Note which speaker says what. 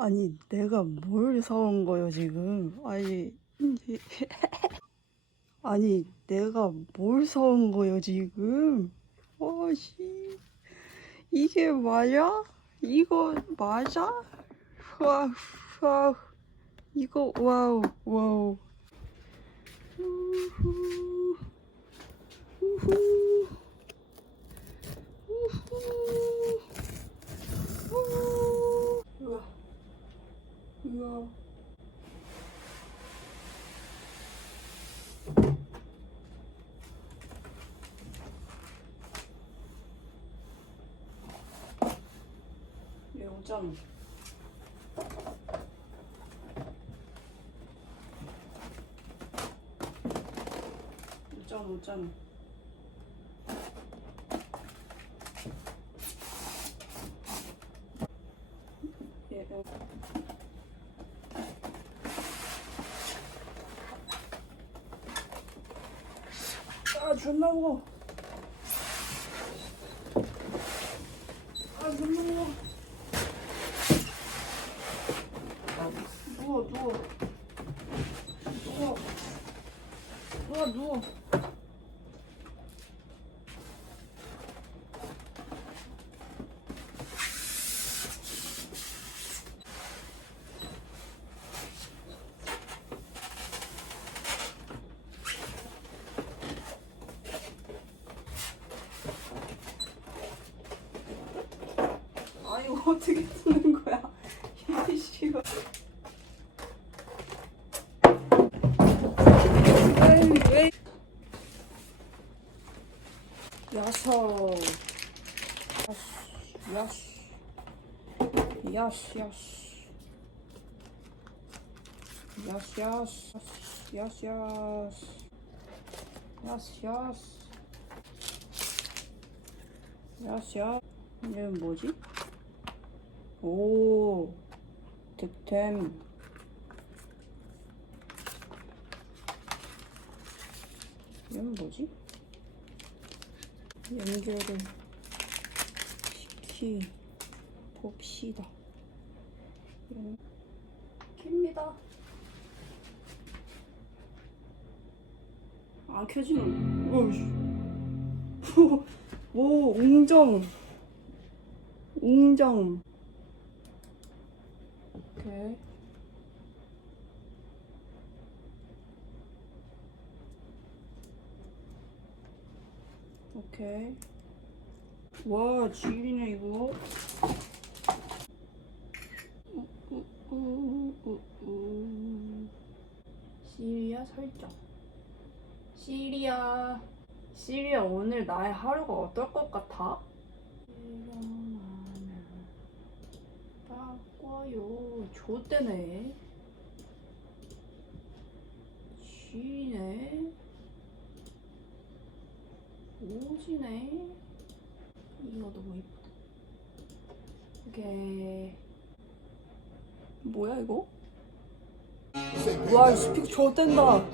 Speaker 1: 아니, 내가 뭘 사온 거요, 지금? 아니, 아니, 내가 뭘 사온 거요, 지금? 아씨, 이게 맞아? 이거 맞아? 와, 와, 이거, 와우, 와우. 우후, 우후, 어. 점 점, 5점 얘가 아 존나 무거워. 아 존나 무거워. 누워 누워 누워. 누워 누워 어떻게 쓰는 거야? 이 씨발. 왜, 야셔. 야시, 야시. 야시, 야시. 야시, 야시. 야시, 야시. 야시, 야시. 야시, 야시. 얘는 뭐지? 오 득템. 얘는 뭐지? 연결을 시키 봅시다. 연- 킵니다. 안 켜지는 오우씨. 오 웅정. 웅정 오케이. 오케이. 와 지리네 이거. 시리아 설정. 시리아. 시리아 오늘 나의 하루가 어떨 것 같아? 일어나면 바꿔요 좋대네. 지네. 오지네. 이거 너무 이쁘다. 오케이. 뭐야 이거? 와 스피커 좋댄다